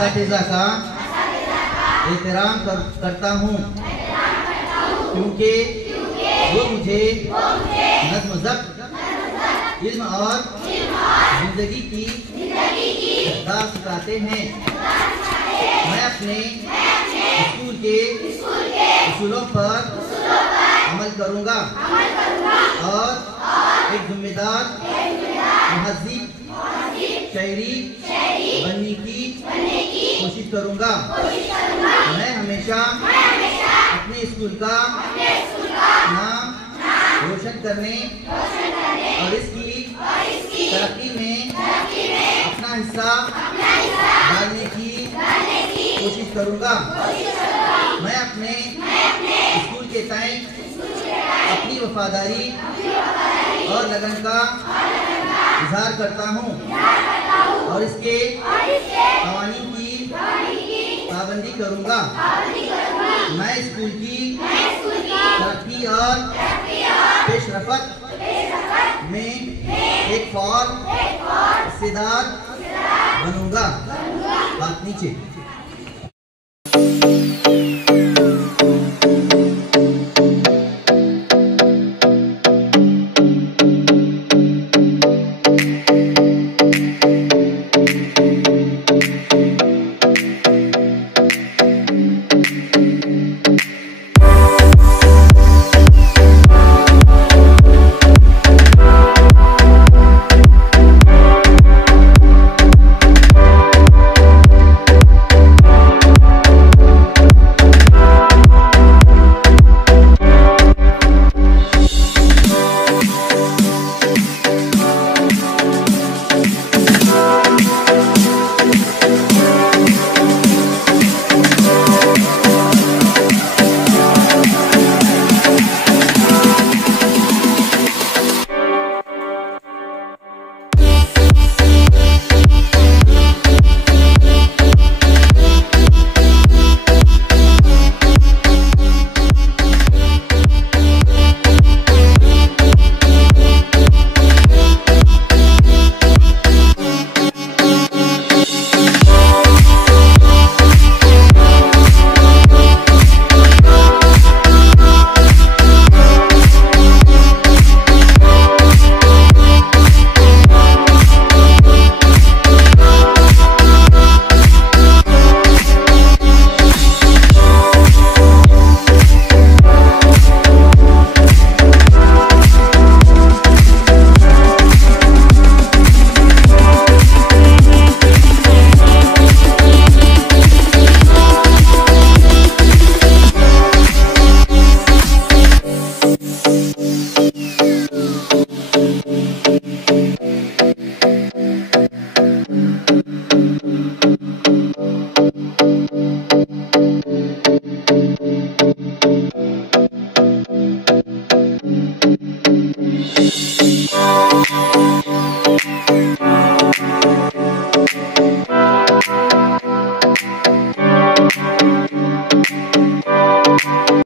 असातिज़ा का एहतराम करता हूँ, क्योंकि वो मुझे नज़्म ज़ब्त, इल्म और जिंदगी की इक़्तिदार सिखाते हैं। मैं अपने स्कूल के उसूलों पर अमल करूँगा और एक जिम्मेदार महज़ीब शहरी बनने की कोशिश करूँगा। मैं हमेशा अपने स्कूल का नाम रोशन करने और इसकी तरक्की में अपना हिस्सा डालने की कोशिश करूँगा। मैं अपने स्कूल के तय अपनी वफादारी और लगन का इजहार करता हूँ और इसके कवानीन की पाबंदी करूँगा। मैं स्कूल की तरक्की और पेशरफत में एक फ़ाल हिस्सेदार बनूँगा। बात नीचे।